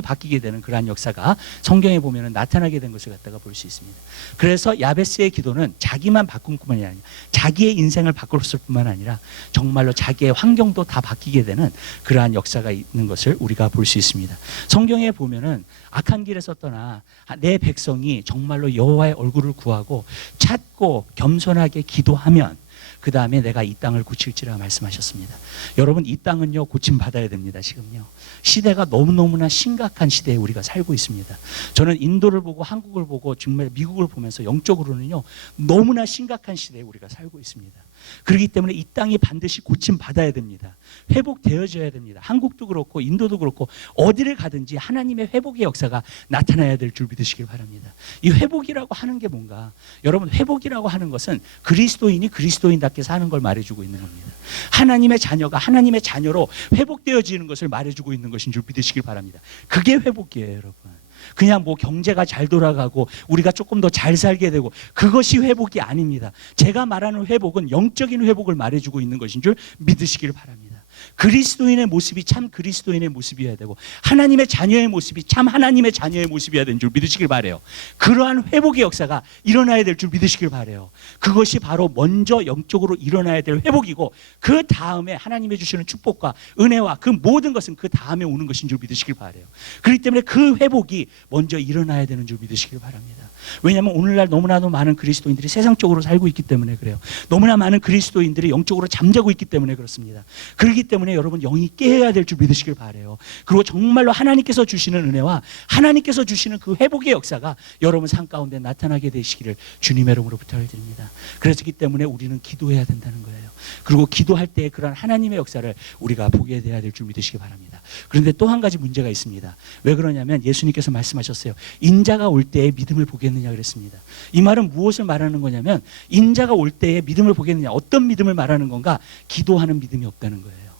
바뀌게 되는 그러한 역사가 성경에 보면 나타나게 된 것을 갖다가 볼 수 있습니다. 그래서 야베스의 기도는 자기만 바꾼 뿐만이 아니라 자기의 인생을 바꿨을 뿐만 아니라 정말로 자기의 환경도 다 바뀌게 되는 그러한 역사가 있는 것을 우리가 볼 수 있습니다. 성경에 보면은 악한 길에서 떠나 내 백성이 정말로 여호와의 얼굴을 구하고 찾고 겸손하게 기도하면 그 다음에 내가 이 땅을 고칠지라 말씀하셨습니다. 여러분, 이 땅은요 고침 받아야 됩니다. 지금요 시대가 너무너무나 심각한 시대에 우리가 살고 있습니다. 저는 인도를 보고 한국을 보고 정말 미국을 보면서 영적으로는요 너무나 심각한 시대에 우리가 살고 있습니다. 그렇기 때문에 이 땅이 반드시 고침 받아야 됩니다. 회복되어져야 됩니다. 한국도 그렇고 인도도 그렇고 어디를 가든지 하나님의 회복의 역사가 나타나야 될 줄 믿으시길 바랍니다. 이 회복이라고 하는 게 뭔가, 여러분, 회복이라고 하는 것은 그리스도인이 그리스도인답게 사는 걸 말해주고 있는 겁니다. 하나님의 자녀가 하나님의 자녀로 회복되어지는 것을 말해주고 있는 것인 줄 믿으시길 바랍니다. 그게 회복이에요, 여러분. 그냥 뭐 경제가 잘 돌아가고 우리가 조금 더 잘 살게 되고 그것이 회복이 아닙니다. 제가 말하는 회복은 영적인 회복을 말해주고 있는 것인 줄 믿으시길 바랍니다. 그리스도인의 모습이 참 그리스도인의 모습이어야 되고 하나님의 자녀의 모습이 참 하나님의 자녀의 모습이어야 되는 줄 믿으시길 바라요. 그러한 회복의 역사가 일어나야 될 줄 믿으시길 바라요. 그것이 바로 먼저 영적으로 일어나야 될 회복이고 그 다음에 하나님이 주시는 축복과 은혜와 그 모든 것은 그 다음에 오는 것인 줄 믿으시길 바라요. 그렇기 때문에 그 회복이 먼저 일어나야 되는 줄 믿으시길 바랍니다. 왜냐하면 오늘날 너무나도 많은 그리스도인들이 세상적으로 살고 있기 때문에 그래요. 너무나 많은 그리스도인들이 영적으로 잠자고 있기 때문에 그렇습니다. 그렇기 때문에 여러분 영이 깨어야 될 줄 믿으시길 바라요. 그리고 정말로 하나님께서 주시는 은혜와 하나님께서 주시는 그 회복의 역사가 여러분 삶 가운데 나타나게 되시기를 주님의 이름으로 부탁을 드립니다. 그렇기 때문에 우리는 기도해야 된다는 거예요. 그리고 기도할 때 그런 하나님의 역사를 우리가 보게 돼야 될 줄 믿으시기 바랍니다. 그런데 또 한 가지 문제가 있습니다. 왜 그러냐면 예수님께서 말씀하셨어요. 인자가 올 때에 믿음을 보겠느냐 그랬습니다. 이 말은 무엇을 말하는 거냐면 인자가 올 때에 믿음을 보겠느냐, 어떤 믿음을 말하는 건가? 기도하는 믿음이 없다는 거예요.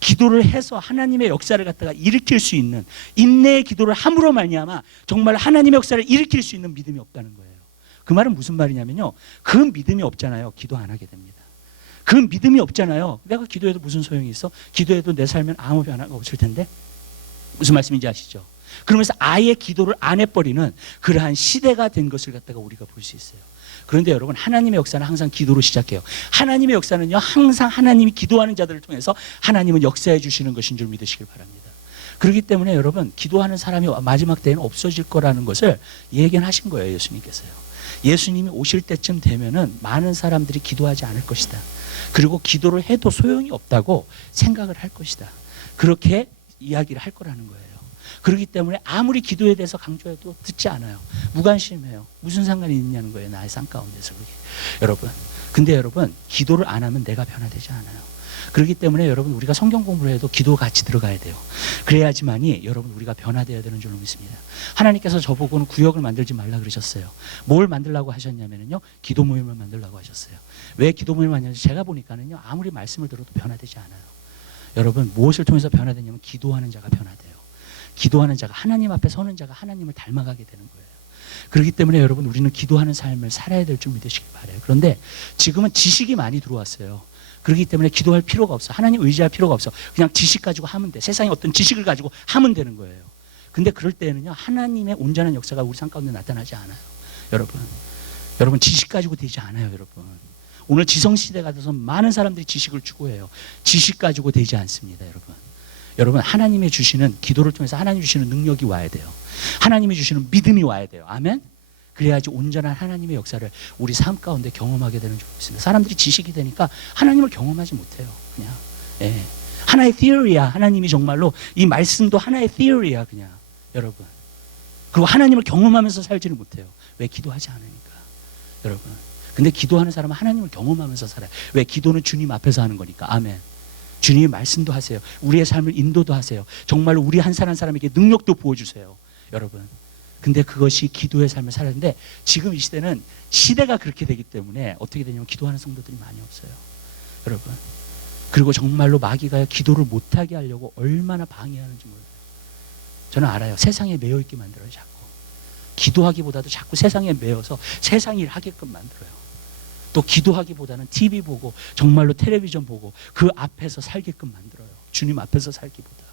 기도를 해서 하나님의 역사를 갖다가 일으킬 수 있는, 인내의 기도를 함으로 말미암아 정말 하나님의 역사를 일으킬 수 있는 믿음이 없다는 거예요. 그 말은 무슨 말이냐면요, 그 믿음이 없잖아요. 기도 안 하게 됩니다. 그 믿음이 없잖아요. 내가 기도해도 무슨 소용이 있어? 기도해도 내 삶엔 아무 변화가 없을 텐데. 무슨 말씀인지 아시죠? 그러면서 아예 기도를 안 해버리는 그러한 시대가 된 것을 갖다가 우리가 볼 수 있어요. 그런데 여러분, 하나님의 역사는 항상 기도로 시작해요. 하나님의 역사는요 항상 하나님이 기도하는 자들을 통해서 하나님은 역사해 주시는 것인 줄 믿으시길 바랍니다. 그렇기 때문에 여러분, 기도하는 사람이 마지막 때에는 없어질 거라는 것을 예견하신 거예요. 예수님께서요. 예수님이 오실 때쯤 되면은 많은 사람들이 기도하지 않을 것이다. 그리고 기도를 해도 소용이 없다고 생각을 할 것이다. 그렇게 이야기를 할 거라는 거예요. 그렇기 때문에 아무리 기도에 대해서 강조해도 듣지 않아요. 무관심해요. 무슨 상관이 있냐는 거예요. 나의 삶 가운데서 그게. 여러분, 근데 여러분, 기도를 안 하면 내가 변화되지 않아요. 그렇기 때문에 여러분, 우리가 성경 공부를 해도 기도 같이 들어가야 돼요. 그래야지만이 여러분 우리가 변화되어야 되는 줄로 믿습니다. 하나님께서 저보고는 구역을 만들지 말라 그러셨어요. 뭘 만들라고 하셨냐면요, 기도 모임을 만들라고 하셨어요. 왜 기도 모임을 만드는지 제가 보니까는요, 아무리 말씀을 들어도 변화되지 않아요. 여러분, 무엇을 통해서 변화되냐면 기도하는 자가 변화돼요. 기도하는 자가, 하나님 앞에 서는 자가 하나님을 닮아가게 되는 거예요. 그렇기 때문에 여러분, 우리는 기도하는 삶을 살아야 될 줄 믿으시기 바라요. 그런데 지금은 지식이 많이 들어왔어요. 그렇기 때문에 기도할 필요가 없어. 하나님 의지할 필요가 없어. 그냥 지식 가지고 하면 돼. 세상에 어떤 지식을 가지고 하면 되는 거예요. 근데 그럴 때는요, 하나님의 온전한 역사가 우리 삶 가운데 나타나지 않아요. 여러분 지식 가지고 되지 않아요. 여러분, 오늘 지성시대가 돼서 많은 사람들이 지식을 추구해요. 지식 가지고 되지 않습니다. 여러분, 하나님이 주시는, 기도를 통해서 하나님이 주시는 능력이 와야 돼요. 하나님이 주시는 믿음이 와야 돼요. 아멘? 그래야지 온전한 하나님의 역사를 우리 삶 가운데 경험하게 되는 줄 믿습니다. 사람들이 지식이 되니까 하나님을 경험하지 못해요. 그냥 하나의 theory야. 하나님이 정말로 이 말씀도 하나의 theory야. 그냥 여러분, 그리고 하나님을 경험하면서 살지를 못해요. 왜? 기도하지 않으니까. 여러분, 근데 기도하는 사람은 하나님을 경험하면서 살아요. 왜? 기도는 주님 앞에서 하는 거니까. 아멘. 주님이 말씀도 하세요. 우리의 삶을 인도도 하세요. 정말로 우리 한 사람 한 사람에게 능력도 부어주세요. 여러분, 근데 그것이 기도의 삶을 살았는데 지금 이 시대는 시대가 그렇게 되기 때문에 어떻게 되냐면 기도하는 성도들이 많이 없어요. 여러분, 그리고 정말로 마귀가 기도를 못하게 하려고 얼마나 방해하는지 몰라요. 저는 알아요. 세상에 매여있게 만들어요. 자꾸 기도하기보다도 자꾸 세상에 매여서 세상 일 하게끔 만들어요. 또 기도하기보다는 TV 보고 정말로 텔레비전 보고 그 앞에서 살게끔 만들어요. 주님 앞에서 살기보다.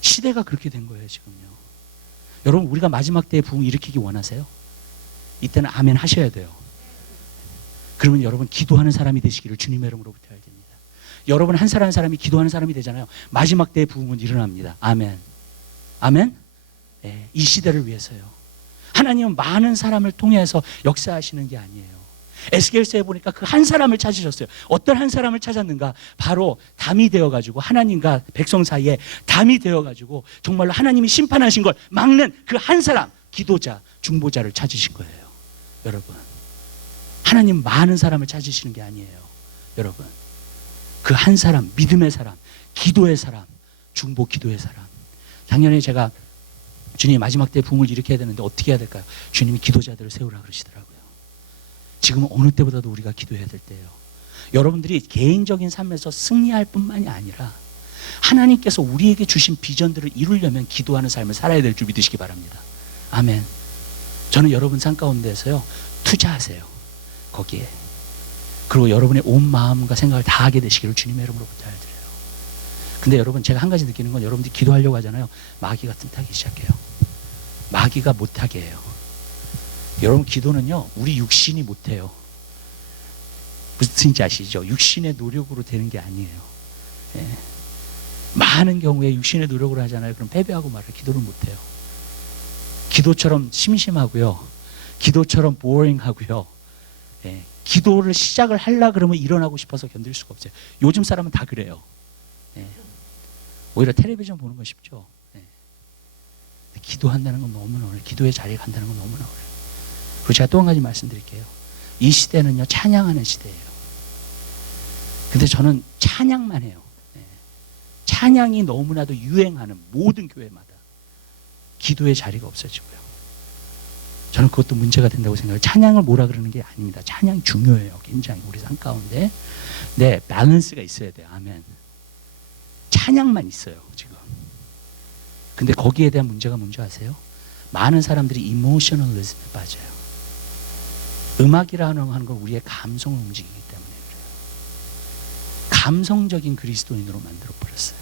시대가 그렇게 된 거예요. 지금요. 여러분 우리가 마지막 때의 부흥 일으키기 원하세요? 이때는 아멘 하셔야 돼요. 그러면 여러분 기도하는 사람이 되시기를 주님의 이름으로 부탁을 드립니다. 여러분 한 사람 한 사람이 기도하는 사람이 되잖아요. 마지막 때의 부흥은 일어납니다. 아멘. 아멘. 네, 이 시대를 위해서요. 하나님은 많은 사람을 통해서 역사하시는 게 아니에요. 에스겔서에 보니까 그 한 사람을 찾으셨어요. 어떤 한 사람을 찾았는가? 바로 담이 되어가지고 하나님과 백성 사이에 담이 되어가지고 정말로 하나님이 심판하신 걸 막는 그 한 사람, 기도자, 중보자를 찾으신 거예요. 여러분, 하나님 많은 사람을 찾으시는 게 아니에요. 여러분, 그 한 사람, 믿음의 사람, 기도의 사람, 중보 기도의 사람. 작년에 제가 주님 마지막 때 부흥을 일으켜야 되는데 어떻게 해야 될까요? 주님이 기도자들을 세우라 그러시더라고요. 지금은 어느 때보다도 우리가 기도해야 될 때예요. 여러분들이 개인적인 삶에서 승리할 뿐만이 아니라 하나님께서 우리에게 주신 비전들을 이루려면 기도하는 삶을 살아야 될 줄 믿으시기 바랍니다. 아멘. 저는 여러분 삶 가운데서요, 투자하세요. 거기에. 그리고 여러분의 온 마음과 생각을 다 하게 되시기를 주님의 이름으로 부탁드려요. 근데 여러분 제가 한 가지 느끼는 건 여러분들이 기도하려고 하잖아요. 마귀가 틈타기 시작해요. 마귀가 못하게 해요. 여러분 기도는요 우리 육신이 못해요. 무슨지 아시죠? 육신의 노력으로 되는 게 아니에요. 예. 많은 경우에 육신의 노력으로 하잖아요. 그럼 패배하고 말을 기도를 못해요. 기도처럼 심심하고요. 기도처럼 보링하고요. 예. 기도를 시작을 하려 그러면 일어나고 싶어서 견딜 수가 없어요. 요즘 사람은 다 그래요. 예. 오히려 텔레비전 보는 건 쉽죠. 예. 기도한다는 건 너무나 어려워요. 기도의 자리에 간다는 건 너무나 어려워요. 그리고 제가 또 한 가지 말씀드릴게요. 이 시대는요 찬양하는 시대예요. 근데 저는 찬양만 해요. 예. 찬양이 너무나도 유행하는 모든 교회마다 기도의 자리가 없어지고요. 저는 그것도 문제가 된다고 생각해요. 찬양을 뭐라 그러는 게 아닙니다. 찬양 중요해요. 굉장히 우리 삶 가운데. 네, 밸런스가 있어야 돼요. 아멘. 찬양만 있어요 지금. 근데 거기에 대한 문제가 뭔지 아세요? 많은 사람들이 이모셔널리즘에 빠져요. 음악이라는 건 우리의 감성을 움직이기 때문에 그래요. 감성적인 그리스도인으로 만들어버렸어요.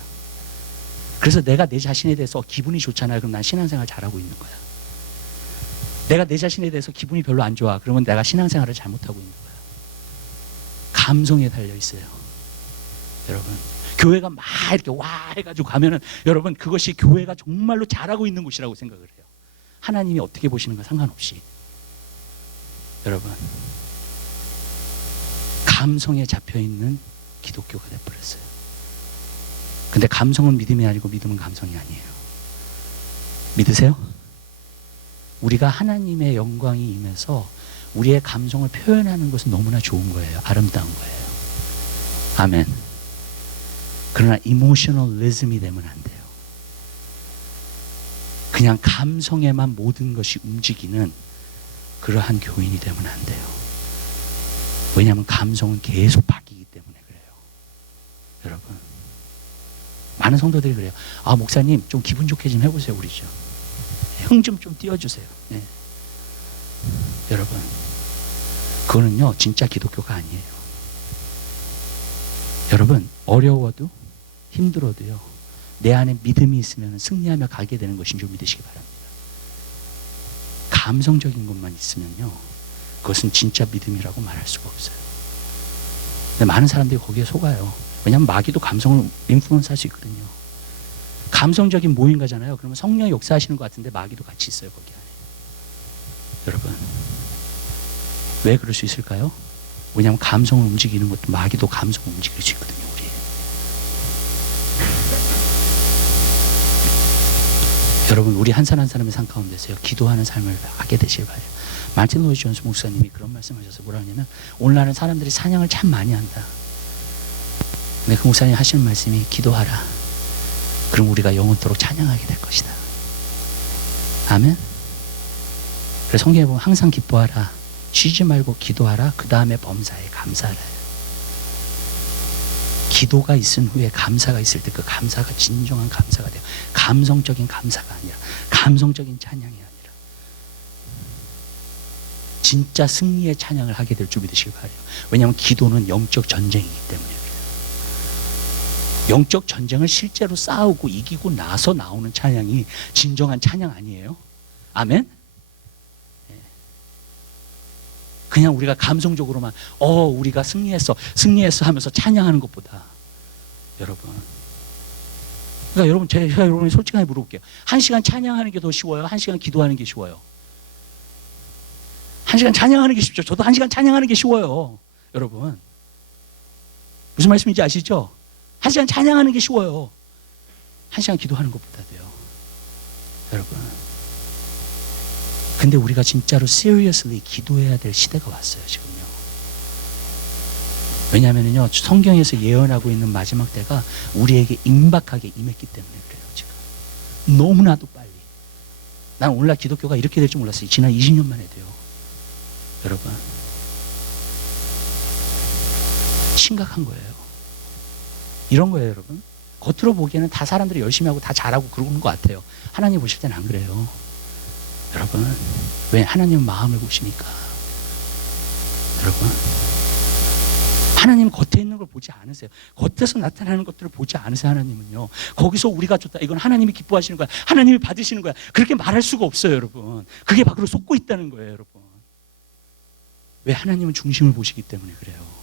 그래서 내가 내 자신에 대해서 기분이 좋잖아요. 그럼 난 신앙생활 잘하고 있는 거야. 내가 내 자신에 대해서 기분이 별로 안 좋아. 그러면 내가 신앙생활을 잘못하고 있는 거야. 감성에 달려있어요. 여러분 교회가 막 이렇게 와 해가지고 가면은 여러분 그것이 교회가 정말로 잘하고 있는 곳이라고 생각을 해요. 하나님이 어떻게 보시는가 상관없이. 여러분 감성에 잡혀있는 기독교가 돼버렸어요. 근데 감성은 믿음이 아니고 믿음은 감성이 아니에요. 믿으세요? 우리가 하나님의 영광이 임해서 우리의 감성을 표현하는 것은 너무나 좋은 거예요. 아름다운 거예요. 아멘. 그러나 이모셔널리즘이 되면 안 돼요. 그냥 감성에만 모든 것이 움직이는 그러한 교인이 되면 안 돼요. 왜냐하면 감성은 계속 바뀌기 때문에 그래요. 여러분 많은 성도들이 그래요. 아 목사님 좀 기분 좋게 좀 해보세요. 우리 흥 좀 띄워주세요. 네. 여러분 그거는요 진짜 기독교가 아니에요. 여러분 어려워도 힘들어도요 내 안에 믿음이 있으면 승리하며 가게 되는 것인 줄 믿으시기 바랍니다. 감성적인 것만 있으면요 그것은 진짜 믿음이라고 말할 수가 없어요. 근데 많은 사람들이 거기에 속아요. 왜냐하면 마귀도 감성을 인플루언스 할 수 있거든요. 감성적인 모임 가잖아요. 그러면 성령이 역사하시는 것 같은데 마귀도 같이 있어요 거기 안에. 여러분 왜 그럴 수 있을까요? 왜냐하면 감성을 움직이는 것도 마귀도 감성을 움직일 수 있거든요. 우리 여러분 우리 한 사람 한 사람의 삶 가운데서요 기도하는 삶을 하게 되실 바예요. 마틴 로이드 존스 목사님이 그런 말씀하셔서 뭐라 하냐면 오늘날은 사람들이 찬양을 참 많이 한다. 근데 그 목사님 하시는 말씀이 기도하라. 그럼 우리가 영원토록 찬양하게 될 것이다. 아멘. 그래서 성경에 보면 항상 기뻐하라. 쉬지 말고 기도하라. 그 다음에 범사에 감사하라. 기도가 있은 후에 감사가 있을 때 그 감사가 진정한 감사가 돼요. 감성적인 감사가 아니라 감성적인 찬양이 아니라 진짜 승리의 찬양을 하게 될 줄 믿으시기 바라요. 왜냐하면 기도는 영적 전쟁이기 때문에 그래요. 영적 전쟁을 실제로 싸우고 이기고 나서 나오는 찬양이 진정한 찬양 아니에요? 아멘? 그냥 우리가 감성적으로만 우리가 승리했어 하면서 찬양하는 것보다 여러분, 그러니까 여러분 제가 여러분이 솔직하게 물어볼게요. 1시간 찬양하는 게 더 쉬워요? 1시간 기도하는 게 쉬워요? 1시간 찬양하는 게 쉽죠. 저도 1시간 찬양하는 게 쉬워요. 여러분 무슨 말씀인지 아시죠? 1시간 찬양하는 게 쉬워요. 1시간 기도하는 것보다도요. 여러분, 근데 우리가 진짜로 seriously 기도해야 될 시대가 왔어요 지금요. 왜냐하면요, 성경에서 예언하고 있는 마지막 때가 우리에게 임박하게 임했기 때문에 그래요. 지금 너무나도 빨리. 난 오늘날 기독교가 이렇게 될 줄 몰랐어요. 지난 20년만 해도요. 여러분 심각한 거예요. 이런 거예요 여러분. 겉으로 보기에는 다 사람들이 열심히 하고 다 잘하고 그러는 것 같아요. 하나님 보실 때는 안 그래요. 여러분, 왜? 하나님은 마음을 보시니까. 여러분, 하나님은 겉에 있는 걸 보지 않으세요. 겉에서 나타나는 것들을 보지 않으세요. 하나님은요, 거기서 우리가 줬다, 이건 하나님이 기뻐하시는 거야, 하나님이 받으시는 거야, 그렇게 말할 수가 없어요. 여러분, 그게 밖으로 쏟고 있다는 거예요. 여러분, 왜? 하나님은 중심을 보시기 때문에 그래요.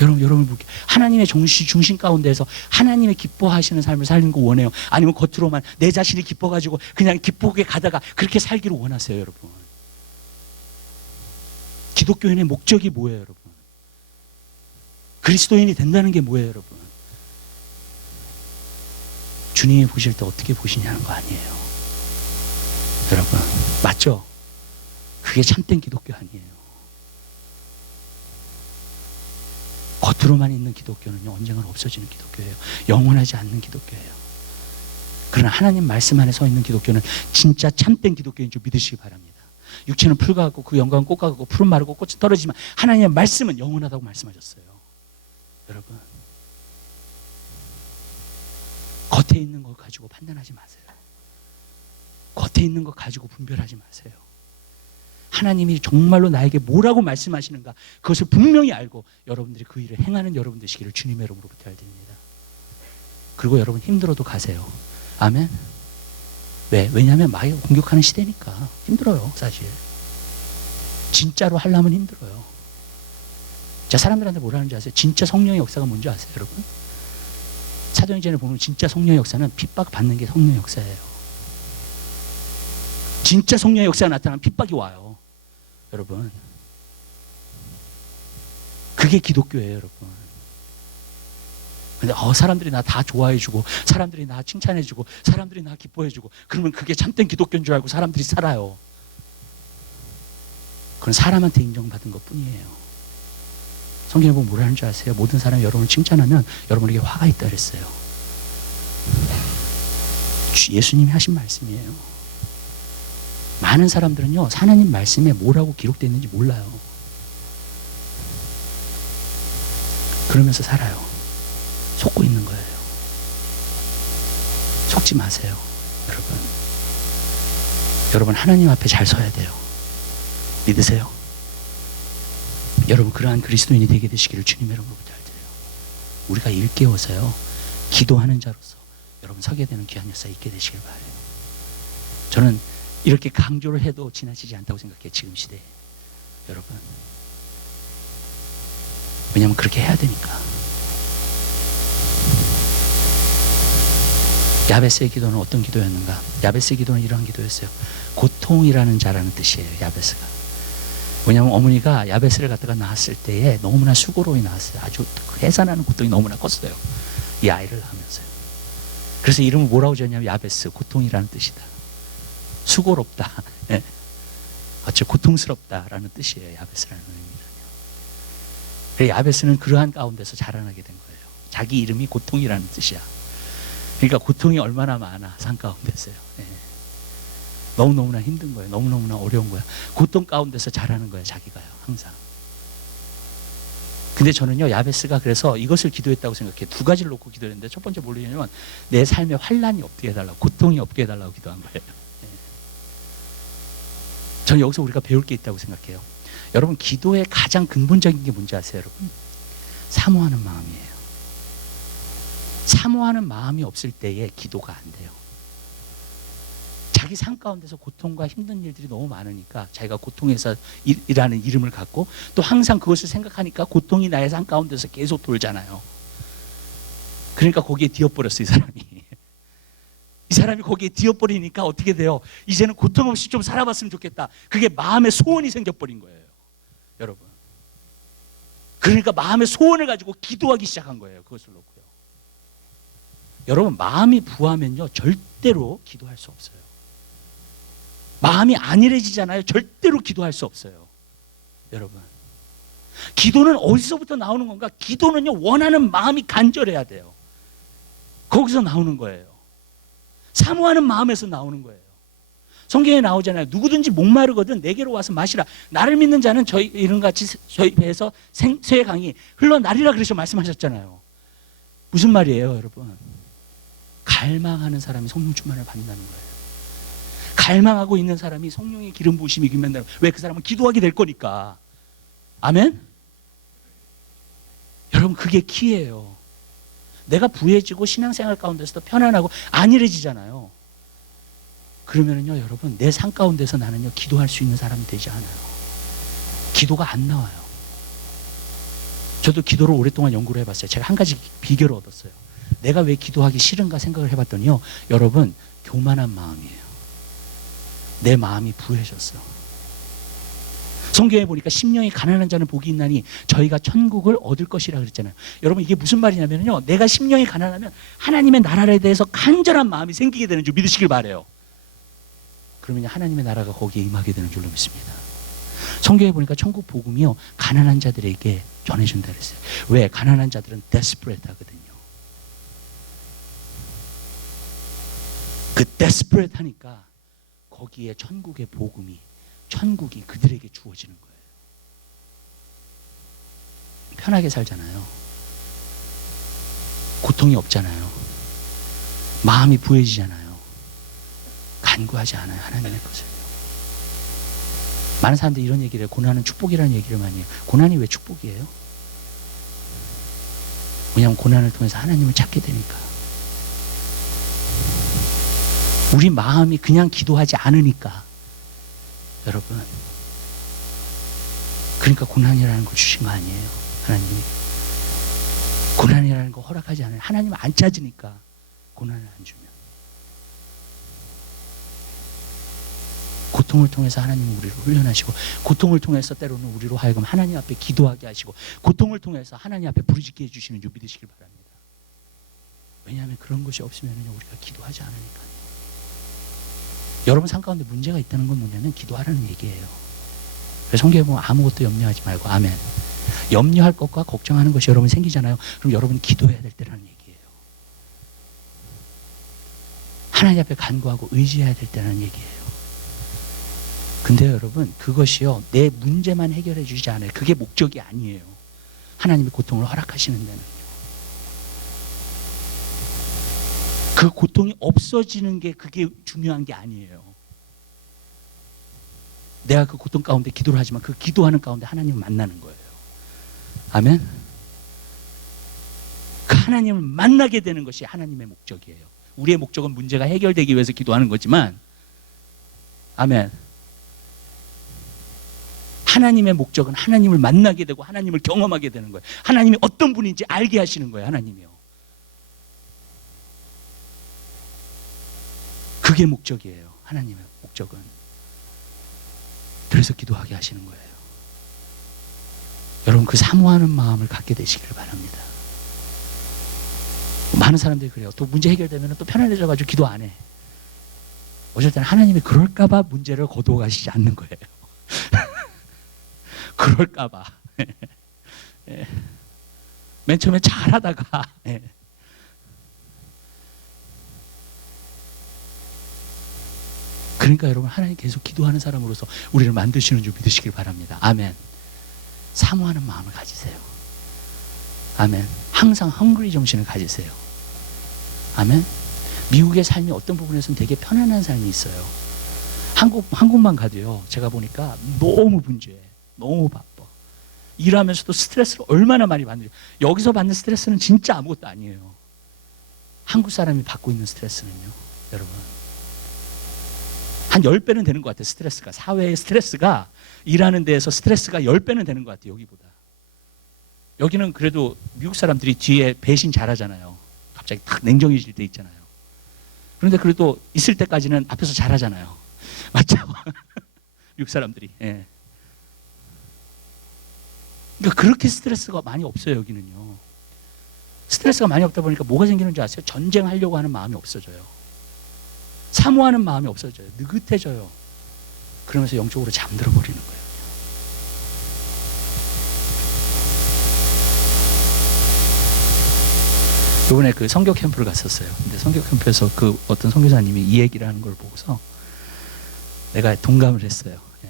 여러분 볼게요. 하나님의 중심 가운데에서 하나님의 기뻐하시는 삶을 살는 거 원해요? 아니면 겉으로만 내 자신이 기뻐가지고 그냥 기쁘게 가다가 그렇게 살기를 원하세요? 여러분, 기독교인의 목적이 뭐예요? 여러분, 그리스도인이 된다는 게 뭐예요? 여러분, 주님이 보실 때 어떻게 보시냐는 거 아니에요? 여러분, 맞죠? 그게 참된 기독교 아니에요. 겉으로만 있는 기독교는요, 언젠가 없어지는 기독교예요. 영원하지 않는 기독교예요. 그러나 하나님 말씀 안에 서 있는 기독교는 진짜 참된 기독교인 줄 믿으시기 바랍니다. 육체는 풀과 같고 그 영광은 꽃과 같고 푸른 마르고 꽃이 떨어지지만 하나님의 말씀은 영원하다고 말씀하셨어요. 여러분, 겉에 있는 걸 가지고 판단하지 마세요. 겉에 있는 거 가지고 분별하지 마세요. 하나님이 정말로 나에게 뭐라고 말씀하시는가, 그것을 분명히 알고 여러분들이 그 일을 행하는 여러분 되시기를 주님의 이름으로 부탁드립니다. 그리고 여러분 힘들어도 가세요. 아멘. 왜? 왜냐하면 마귀가 공격하는 시대니까 힘들어요. 사실 진짜로 하려면 힘들어요. 자, 사람들한테 뭐라는지 아세요? 진짜 성령의 역사가 뭔지 아세요? 여러분, 사도행전에 보면 진짜 성령의 역사는 핍박받는 게 성령의 역사예요. 진짜 성령의 역사가 나타나면 핍박이 와요. 여러분, 그게 기독교예요. 여러분, 근데 사람들이 나 다 좋아해주고 사람들이 나 칭찬해주고 사람들이 나 기뻐해주고 그러면 그게 참된 기독교인 줄 알고 사람들이 살아요. 그건 사람한테 인정받은 것 뿐이에요. 성경에 보면 뭐라는 줄 아세요? 모든 사람이 여러분을 칭찬하면 여러분에게 화가 있다 그랬어요. 예수님이 하신 말씀이에요. 많은 사람들은요, 하나님 말씀에 뭐라고 기록되어 있는지 몰라요. 그러면서 살아요. 속고 있는 거예요. 속지 마세요. 여러분, 여러분 하나님 앞에 잘 서야 돼요. 믿으세요? 여러분, 그러한 그리스도인이 되게 되시기를 주님의 이름으로 부탁드려요. 우리가 일깨워서요, 기도하는 자로서 여러분 서게 되는 귀한 역사 있게 되시길 바라요. 저는 이렇게 강조를 해도 지나치지 않다고 생각해요. 지금 시대에. 여러분, 왜냐하면 그렇게 해야 되니까. 야베스의 기도는 어떤 기도였는가? 야베스의 기도는 이러한 기도였어요. 고통이라는 자라는 뜻이에요. 야베스가. 왜냐하면 어머니가 야베스를 갖다가 낳았을 때에 너무나 수고로이 낳았어요. 아주 해산하는 고통이 너무나 컸어요. 이 아이를 낳으면서요. 그래서 이름을 뭐라고 지었냐면 야베스, 고통이라는 뜻이다. 수고롭다. 예. 어째 고통스럽다라는 뜻이에요. 야베스라는 의미는요. 야베스는 그러한 가운데서 자라나게 된 거예요. 자기 이름이 고통이라는 뜻이야. 그러니까 고통이 얼마나 많아, 산 가운데서요. 예. 너무너무나 힘든 거예요. 너무너무나 어려운 거야. 고통 가운데서 자라는 거예요. 자기가요. 항상. 근데 저는요, 야베스가 그래서 이것을 기도했다고 생각해요. 두 가지를 놓고 기도했는데, 첫 번째 뭐냐면 내 삶에 환난이 없게 해달라고, 고통이 없게 해달라고 기도한 거예요. 저는 여기서 우리가 배울 게 있다고 생각해요. 여러분, 기도의 가장 근본적인 게 뭔지 아세요? 여러분, 사모하는 마음이에요. 사모하는 마음이 없을 때에 기도가 안 돼요. 자기 삶 가운데서 고통과 힘든 일들이 너무 많으니까 자기가 고통에서 이라는 이름을 갖고 또 항상 그것을 생각하니까 고통이 나의 삶 가운데서 계속 돌잖아요. 그러니까 거기에 뒤엎버렸어, 이 사람이. 이 사람이 거기에 뒤엎버리니까 어떻게 돼요? 이제는 고통 없이 좀 살아봤으면 좋겠다. 그게 마음의 소원이 생겨버린 거예요, 여러분. 그러니까 마음의 소원을 가지고 기도하기 시작한 거예요, 그것을 놓고요. 여러분, 마음이 부하면요 절대로 기도할 수 없어요. 마음이 안일해지잖아요. 절대로 기도할 수 없어요, 여러분. 기도는 어디서부터 나오는 건가? 기도는요 원하는 마음이 간절해야 돼요. 거기서 나오는 거예요. 사모하는 마음에서 나오는 거예요. 성경에 나오잖아요. 누구든지 목마르거든 내게로 와서 마시라. 나를 믿는 자는 저희 이런 같이 저희 배에서 쇠의 강이 흘러나리라 그러셔 말씀하셨잖아요. 무슨 말이에요, 여러분? 갈망하는 사람이 성령 충만을 받는다는 거예요. 갈망하고 있는 사람이 성령의 기름 부으심이 임한다는 거예요. 왜? 그 사람은 기도하게 될 거니까. 아멘? 여러분, 그게 키예요. 내가 부해지고 신앙생활 가운데서도 편안하고 안일해지잖아요. 그러면은요, 여러분, 내 삶 가운데서 나는요, 기도할 수 있는 사람이 되지 않아요. 기도가 안 나와요. 저도 기도를 오랫동안 연구를 해봤어요. 제가 한 가지 비결을 얻었어요. 내가 왜 기도하기 싫은가 생각을 해봤더니요, 여러분, 교만한 마음이에요. 내 마음이 부해졌어요. 성경에 보니까 심령이 가난한 자는 복이 있나니 저희가 천국을 얻을 것이라 그랬잖아요. 여러분, 이게 무슨 말이냐면요, 내가 심령이 가난하면 하나님의 나라에 대해서 간절한 마음이 생기게 되는 줄 믿으시길 바라요. 그러면 하나님의 나라가 거기에 임하게 되는 줄로 믿습니다. 성경에 보니까 천국 복음이요 가난한 자들에게 전해준다 그랬어요. 왜? 가난한 자들은 desperate 하거든요. 그 desperate 하니까 거기에 천국의 복음이, 천국이 그들에게 주어지는 거예요. 편하게 살잖아요. 고통이 없잖아요. 마음이 부해지잖아요. 간구하지 않아요, 하나님의 것을요. 많은 사람들이 이런 얘기를 해요. 고난은 축복이라는 얘기를 많이 해요. 고난이 왜 축복이에요? 왜냐하면 고난을 통해서 하나님을 찾게 되니까. 우리 마음이 그냥 기도하지 않으니까, 여러분. 그러니까 고난이라는 걸 주신 거 아니에요, 하나님이. 고난이라는 거 허락하지 않아요. 하나님을 안 찾으니까 고난을 안 주면. 고통을 통해서 하나님은 우리를 훈련하시고, 고통을 통해서 때로는 우리로 하여금 하나님 앞에 기도하게 하시고, 고통을 통해서 하나님 앞에 부르짖게 해주시는 줄 믿으시길 바랍니다. 왜냐하면 그런 것이 없으면 우리가 기도하지 않으니까요. 여러분 삶 가운데 문제가 있다는 건 뭐냐면 기도하라는 얘기예요. 그래서 성경에 보면 아무것도 염려하지 말고, 아멘. 염려할 것과 걱정하는 것이 여러분 생기잖아요. 그럼 여러분이 기도해야 될 때라는 얘기예요. 하나님 앞에 간구하고 의지해야 될 때라는 얘기예요. 근데 여러분, 그것이요 내 문제만 해결해 주지 않아요. 그게 목적이 아니에요. 하나님이 고통을 허락하시는 데는요, 그 고통이 없어지는 게 그게 중요한 게 아니에요. 내가 그 고통 가운데 기도를 하지만 그 기도하는 가운데 하나님을 만나는 거예요. 아멘. 그 하나님을 만나게 되는 것이 하나님의 목적이에요. 우리의 목적은 문제가 해결되기 위해서 기도하는 거지만, 아멘, 하나님의 목적은 하나님을 만나게 되고 하나님을 경험하게 되는 거예요. 하나님이 어떤 분인지 알게 하시는 거예요, 하나님이요. 그게 목적이에요, 하나님의 목적은. 그래서 기도하게 하시는 거예요. 여러분, 그 사모하는 마음을 갖게 되시기를 바랍니다. 많은 사람들이 그래요. 또 문제 해결되면 또 편안해져가지고 기도 안 해. 어쩔 때는 하나님이 그럴까봐 문제를 거두어 가시지 않는 거예요. 그럴까봐. 맨 처음에 잘하다가, 그러니까 여러분, 하나님 계속 기도하는 사람으로서 우리를 만드시는 줄 믿으시길 바랍니다. 아멘. 사모하는 마음을 가지세요. 아멘. 항상 헝그리 정신을 가지세요. 아멘. 미국의 삶이 어떤 부분에서는 되게 편안한 삶이 있어요. 한국만 가도요, 제가 보니까 너무 분주해. 너무 바빠. 일하면서도 스트레스를 얼마나 많이 받는지. 여기서 받는 스트레스는 진짜 아무것도 아니에요. 한국 사람이 받고 있는 스트레스는요, 여러분. 한 10배는 되는 것 같아요. 스트레스가. 사회의 스트레스가, 일하는 데에서 스트레스가 10배는 되는 것 같아요. 여기보다. 여기는 그래도 미국 사람들이 뒤에 배신 잘하잖아요. 갑자기 탁 냉정해질 때 있잖아요. 그런데 그래도 있을 때까지는 앞에서 잘하잖아요. 맞죠? 미국 사람들이. 예. 그러니까 그렇게 스트레스가 많이 없어요. 여기는요. 스트레스가 많이 없다 보니까 뭐가 생기는 줄 아세요? 전쟁하려고 하는 마음이 없어져요. 사모하는 마음이 없어져요. 느긋해져요. 그러면서 영적으로 잠들어 버리는 거예요. 이번에 그 선교 캠프를 갔었어요. 근데 선교 캠프에서 그 어떤 선교사님이 이 얘기를 하는 걸 보고서 내가 동감을 했어요. 예.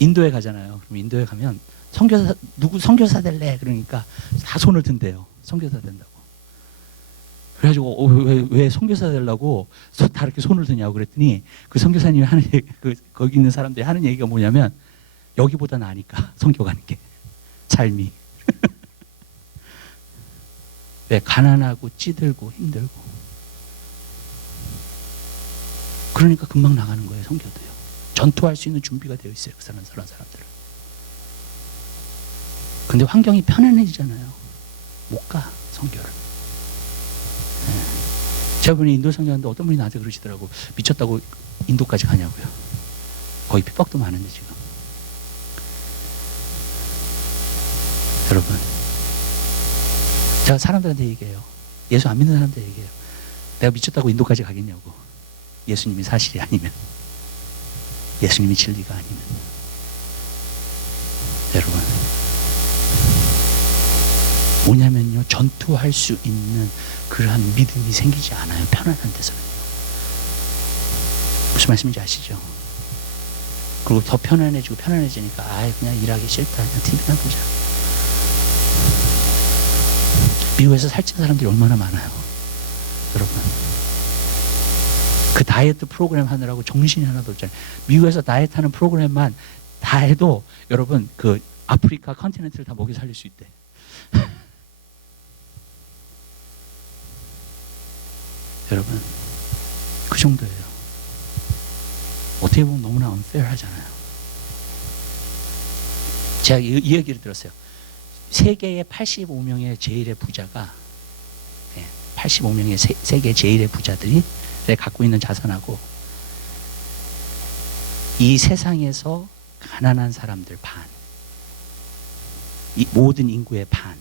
인도에 가잖아요. 그럼 인도에 가면 선교사, 누구 선교사 될래? 그러니까 다 손을 든대요. 선교사 된다고. 그래가지고 왜 선교사 되려고 다 이렇게 손을 드냐고 그랬더니 그 선교사님이 하는 얘기, 거기 있는 사람들이 하는 얘기가 뭐냐면 여기보다 나으니까 선교 가는 게 삶이. 왜 가난하고 찌들고 힘들고. 그러니까 금방 나가는 거예요. 선교도요. 전투할 수 있는 준비가 되어 있어요. 그런 사람들은. 근데 환경이 편안해지잖아요. 못 가, 선교를. 네. 제가 보니 인도 선교하는데 어떤 분이 나한테 그러시더라고. 미쳤다고 인도까지 가냐고요. 거의 핍박도 많은데 지금. 여러분, 제가 사람들한테 얘기해요. 예수 안 믿는 사람한테 얘기해요. 내가 미쳤다고 인도까지 가겠냐고. 예수님이 사실이 아니면. 예수님이 진리가 아니면. 여러분, 뭐냐면요, 전투할 수 있는 그러한 믿음이 생기지 않아요. 편안한 데서는요. 무슨 말씀인지 아시죠? 그리고 더 편안해지고 편안해지니까 그냥 일하기 싫다. 그냥 TV나 보자. 미국에서 살찐 사람들이 얼마나 많아요. 여러분, 그 다이어트 프로그램 하느라고 정신이 하나도 없잖아요. 미국에서 다이어트 하는 프로그램만 다 해도 여러분 그 아프리카 컨티넨트를 다 먹여 살릴 수 있대. 여러분, 그 정도예요. 어떻게 보면 너무나 unfair 하잖아요. 제가 이 얘기를 들었어요. 세계의 85명의 제일의 부자가, 85명의 세계 제일의 부자들이 갖고 있는 자산하고 이 세상에서 가난한 사람들 반, 이 모든 인구의 반,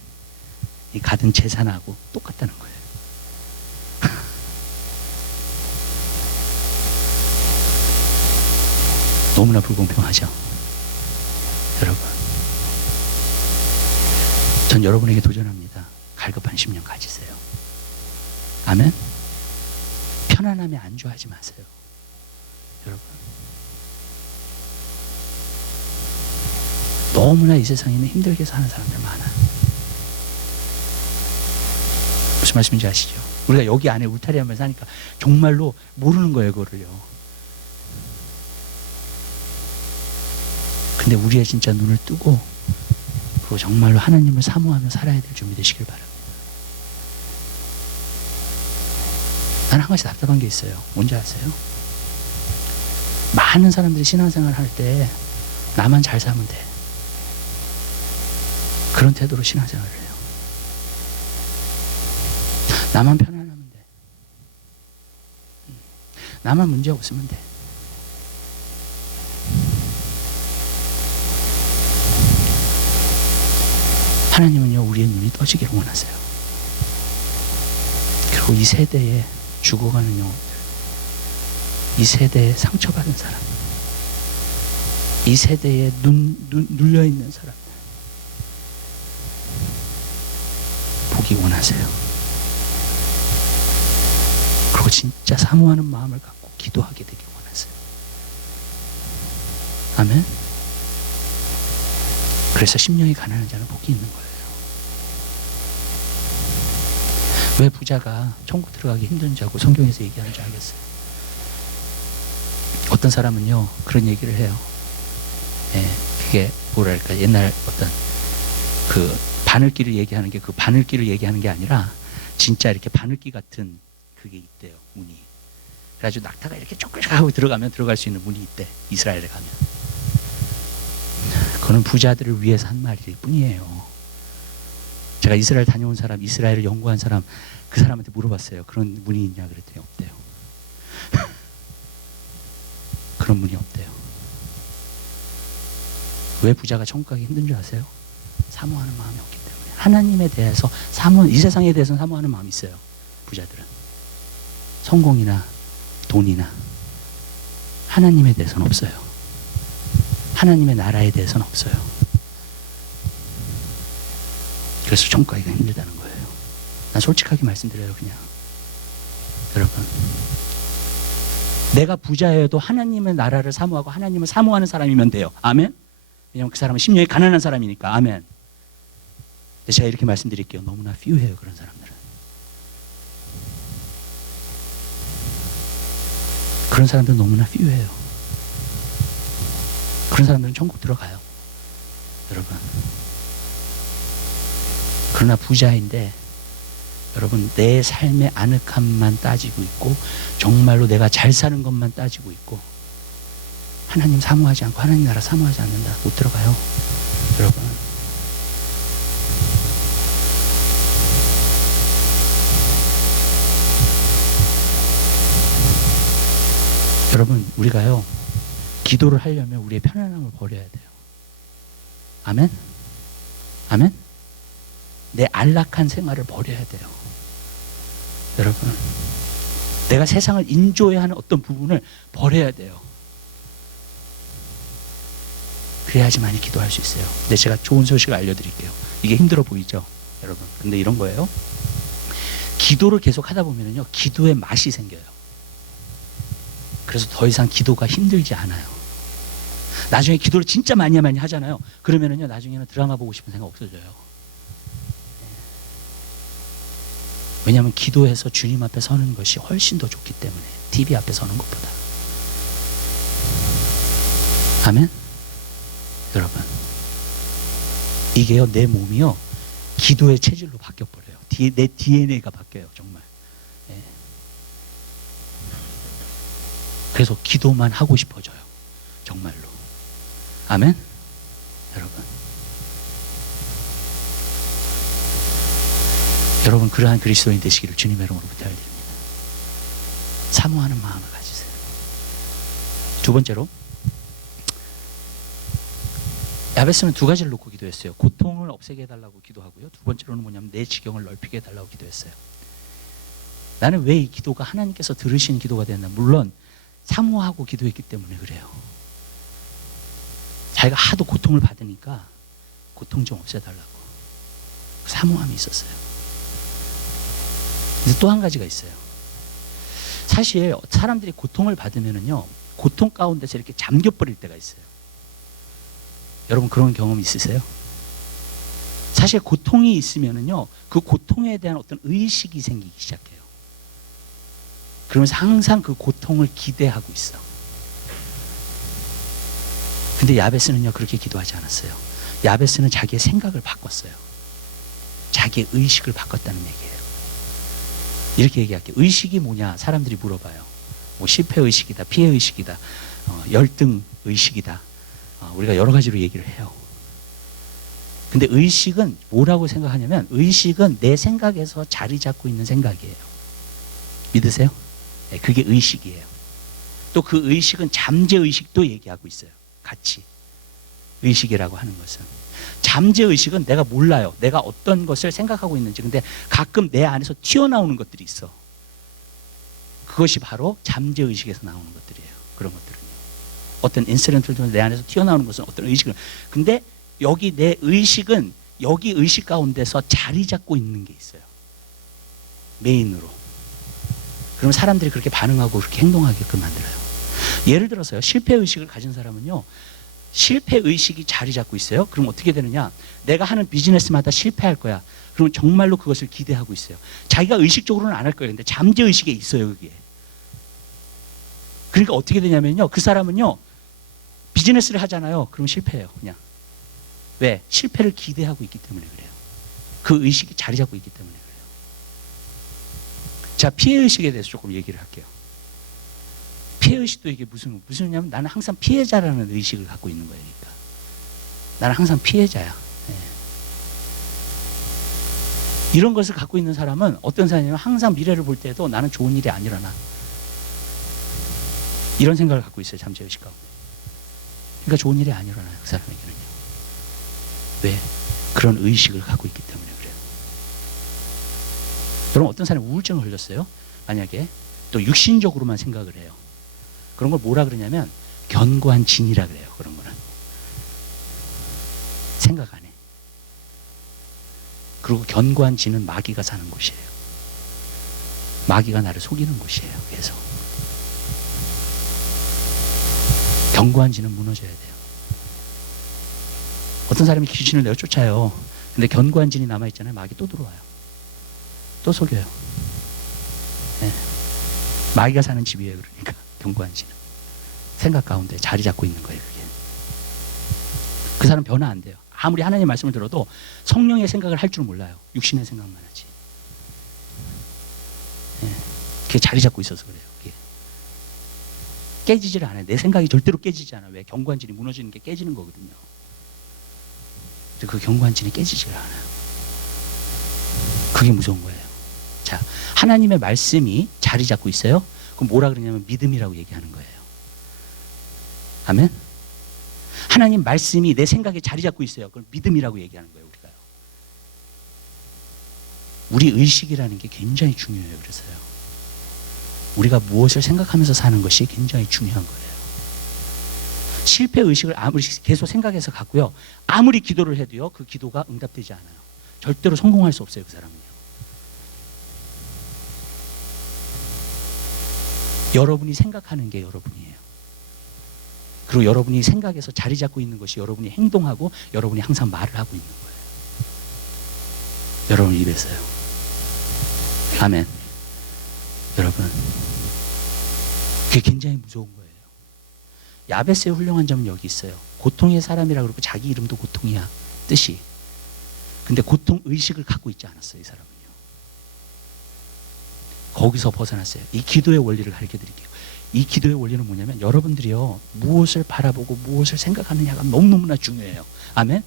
이 가진 재산하고 똑같다는 거예요. 너무나 불공평하죠. 여러분, 전 여러분에게 도전합니다. 갈급한 심령 가지세요. 아멘. 편안함에 안주하지 마세요. 여러분, 너무나 이 세상에는 힘들게 사는 사람들 많아요. 무슨 말씀인지 아시죠? 우리가 여기 안에 울타리 하면서 사니까 정말로 모르는 거예요, 그거를요. 근데 우리의 진짜 눈을 뜨고 그리고 정말로 하나님을 사모하며 살아야 될 준비 되시길 바랍니다. 난 한 가지 답답한 게 있어요. 뭔지 아세요? 많은 사람들이 신앙생활 할 때 나만 잘 살면 돼. 그런 태도로 신앙생활을 해요. 나만 편안하면 돼. 나만 문제 없으면 돼. 하나님은요, 우리의 눈이 떠지기를 원하세요. 그리고 이 세대에 죽어가는 영혼들, 이 세대에 상처받은 사람, 이 세대에 눌려있는 사람들 보기 원하세요. 그리고 진짜 사모하는 마음을 갖고 기도하게 되기 원하세요. 아멘. 그래서 심령이 가난한 자는 복이 있는 거예요. 왜 부자가 천국 들어가기 힘든지 하고 성경에서 얘기하는지 알겠어요? 어떤 사람은요, 그런 얘기를 해요. 그게 뭐랄까, 옛날 어떤 그 바늘기를 얘기하는 게, 그 바늘기를 얘기하는 게 아니라 진짜 이렇게 바늘기 같은 그게 있대요, 운이. 그래가지고 낙타가 이렇게 쪼글쪼글 하고 들어가면 들어갈 수 있는 문이 있대. 이스라엘에 가면. 그거는 부자들을 위해서 한 말일 뿐이에요. 제가 이스라엘 다녀온 사람, 이스라엘을 연구한 사람, 그 사람한테 물어봤어요. 그런 문이 있냐 그랬더니 없대요. 그런 문이 없대요. 왜 부자가 천국 가기 힘든 줄 아세요? 사모하는 마음이 없기 때문에. 하나님에 대해서 이 세상에 대해서는 사모하는 마음이 있어요. 부자들은. 성공이나 돈이나 하나님에 대해서는 없어요. 하나님의 나라에 대해서는 없어요. 그래서 천국 가기가 힘들다는 거예요. 난 솔직하게 말씀드려요. 그냥 여러분, 내가 부자여도 하나님의 나라를 사모하고 하나님을 사모하는 사람이면 돼요. 아멘. 왜냐하면 그 사람은 심령이 가난한 사람이니까. 아멘. 근데 제가 이렇게 말씀드릴게요. 너무나 few-해요. 그런 사람들은. 그런 사람들은 너무나 few-해요. 그런 사람들은 천국 들어가요. 여러분. 그러나 부자인데 여러분, 내 삶의 아늑함만 따지고 있고 정말로 내가 잘 사는 것만 따지고 있고 하나님 사모하지 않고 하나님 나라 사모하지 않는다. 못 들어가요. 여러분. 여러분, 우리가요, 기도를 하려면 우리의 편안함을 버려야 돼요. 아멘? 아멘? 내 안락한 생활을 버려야 돼요. 여러분, 내가 세상을 인조해야 하는 어떤 부분을 버려야 돼요. 그래야지만이 기도할 수 있어요. 근데 제가 좋은 소식을 알려드릴게요. 이게 힘들어 보이죠? 여러분. 근데 이런 거예요. 기도를 계속 하다 보면요, 기도의 맛이 생겨요. 그래서 더 이상 기도가 힘들지 않아요. 나중에 기도를 진짜 많이 하잖아요. 그러면은요, 나중에는 드라마 보고 싶은 생각 없어져요. 왜냐하면 기도해서 주님 앞에 서는 것이 훨씬 더 좋기 때문에. TV 앞에 서는 것보다. 아멘? 여러분, 이게요, 내 몸이요, 기도의 체질로 바뀌어버려요. 내 DNA가 바뀌어요. 정말. 예. 그래서 기도만 하고 싶어져요. 정말로. 아멘? 여러분, 여러분, 그러한 그리스도인 되시기를 주님의 이름으로 부탁드립니다. 사모하는 마음을 가지세요. 두 번째로, 야베스는 두 가지를 놓고 기도했어요. 고통을 없애게 해달라고 기도하고요. 두 번째로는 뭐냐면 내 지경을 넓히게 해달라고 기도했어요. 나는 왜 이 기도가 하나님께서 들으신 기도가 됐나? 물론 사모하고 기도했기 때문에 그래요. 자기가 하도 고통을 받으니까 고통 좀 없애달라고 사모함이 있었어요. 근데 또 한 가지가 있어요. 사실 사람들이 고통을 받으면은요, 고통 가운데서 이렇게 잠겨버릴 때가 있어요. 여러분, 그런 경험 있으세요? 사실 고통이 있으면은요, 그 고통에 대한 어떤 의식이 생기기 시작해요. 그러면서 항상 그 고통을 기대하고 있어. 근데 야베스는요, 그렇게 기도하지 않았어요. 야베스는 자기의 생각을 바꿨어요. 자기의 의식을 바꿨다는 얘기예요. 이렇게 얘기할게요. 의식이 뭐냐? 사람들이 물어봐요. 뭐 실패의식이다, 피해의식이다, 열등의식이다. 우리가 여러 가지로 얘기를 해요. 근데 의식은 뭐라고 생각하냐면, 의식은 내 생각에서 자리 잡고 있는 생각이에요. 믿으세요? 네, 그게 의식이에요. 또 그 의식은 잠재의식도 얘기하고 있어요. 같이. 의식이라고 하는 것은. 잠재의식은 내가 몰라요. 내가 어떤 것을 생각하고 있는지. 근데 가끔 내 안에서 튀어나오는 것들이 있어. 그것이 바로 잠재의식에서 나오는 것들이에요. 그런 것들은요. 어떤 인시던트를 내 안에서 튀어나오는 것은 어떤 의식을. 근데 여기 내 의식은 여기 의식 가운데서 자리 잡고 있는 게 있어요. 메인으로. 그럼 사람들이 그렇게 반응하고 그렇게 행동하게끔 만들어요. 예를 들어서요, 실패의식을 가진 사람은요, 실패의식이 자리 잡고 있어요. 그럼 어떻게 되느냐? 내가 하는 비즈니스마다 실패할 거야. 그럼 정말로 그것을 기대하고 있어요. 자기가 의식적으로는 안 할 거예요. 근데 잠재의식에 있어요, 그게. 그러니까 어떻게 되냐면요, 그 사람은요, 비즈니스를 하잖아요. 그럼 실패해요, 그냥. 왜? 실패를 기대하고 있기 때문에 그래요. 그 의식이 자리 잡고 있기 때문에 그래요. 자, 피해의식에 대해서 조금 얘기를 할게요. 피해의식도 이게 무슨냐면 나는 항상 피해자라는 의식을 갖고 있는 거예요. 그러니까 나는 항상 피해자야. 예. 이런 것을 갖고 있는 사람은 어떤 사람이냐면 항상 미래를 볼 때도 나는 좋은 일이 안 일어나. 이런 생각을 갖고 있어요. 잠재의식 가운데. 그러니까 좋은 일이 안 일어나요. 그 사람에게는요. 왜? 그런 의식을 갖고 있기 때문에 그래요. 여러분 어떤 사람이 우울증을 걸렸어요. 만약에 또 육신적으로만 생각을 해요. 그런 걸 뭐라 그러냐면 견고한 진이라 그래요. 그런 거는 생각 안 해. 그리고 견고한 진은 마귀가 사는 곳이에요. 마귀가 나를 속이는 곳이에요. 그래서 견고한 진은 무너져야 돼요. 어떤 사람이 귀신을 내어 쫓아요. 근데 견고한 진이 남아있잖아요. 마귀 또 들어와요. 또 속여요. 네. 마귀가 사는 집이에요. 그러니까 견고한 진은 생각 가운데 자리 잡고 있는 거예요. 그게. 그 사람 변화 안 돼요. 아무리 하나님의 말씀을 들어도 성령의 생각을 할 줄 몰라요. 육신의 생각만 하지. 네. 그게 자리 잡고 있어서 그래요. 그게. 깨지질 않아요. 내 생각이 절대로 깨지지 않아요. 왜? 견고한 진이 무너지는 게 깨지는 거거든요. 그 견고한 진이 깨지질 않아요. 그게 무서운 거예요. 자, 하나님의 말씀이 자리 잡고 있어요. 그럼 뭐라 그러냐면 믿음이라고 얘기하는 거예요. 아멘? 하나님 말씀이 내 생각에 자리 잡고 있어요. 그걸 믿음이라고 얘기하는 거예요. 우리가요. 우리 의식이라는 게 굉장히 중요해요. 그래서요. 우리가 무엇을 생각하면서 사는 것이 굉장히 중요한 거예요. 실패 의식을 아무리 계속 생각해서 갖고요. 아무리 기도를 해도요. 그 기도가 응답되지 않아요. 절대로 성공할 수 없어요. 그 사람은요. 여러분이 생각하는 게 여러분이에요. 그리고 여러분이 생각에서 자리 잡고 있는 것이 여러분이 행동하고 여러분이 항상 말을 하고 있는 거예요. 여러분 입에서요. 아멘. 여러분, 그게 굉장히 무서운 거예요. 야베스의 훌륭한 점은 여기 있어요. 고통의 사람이라고 그러고 자기 이름도 고통이야. 뜻이. 근데 고통 의식을 갖고 있지 않았어요. 이 사람은요. 거기서 벗어났어요. 이 기도의 원리를 가르쳐 드릴게요. 이 기도의 원리는 뭐냐면 여러분들이요. 무엇을 바라보고 무엇을 생각하느냐가 너무너무나 중요해요. 아멘?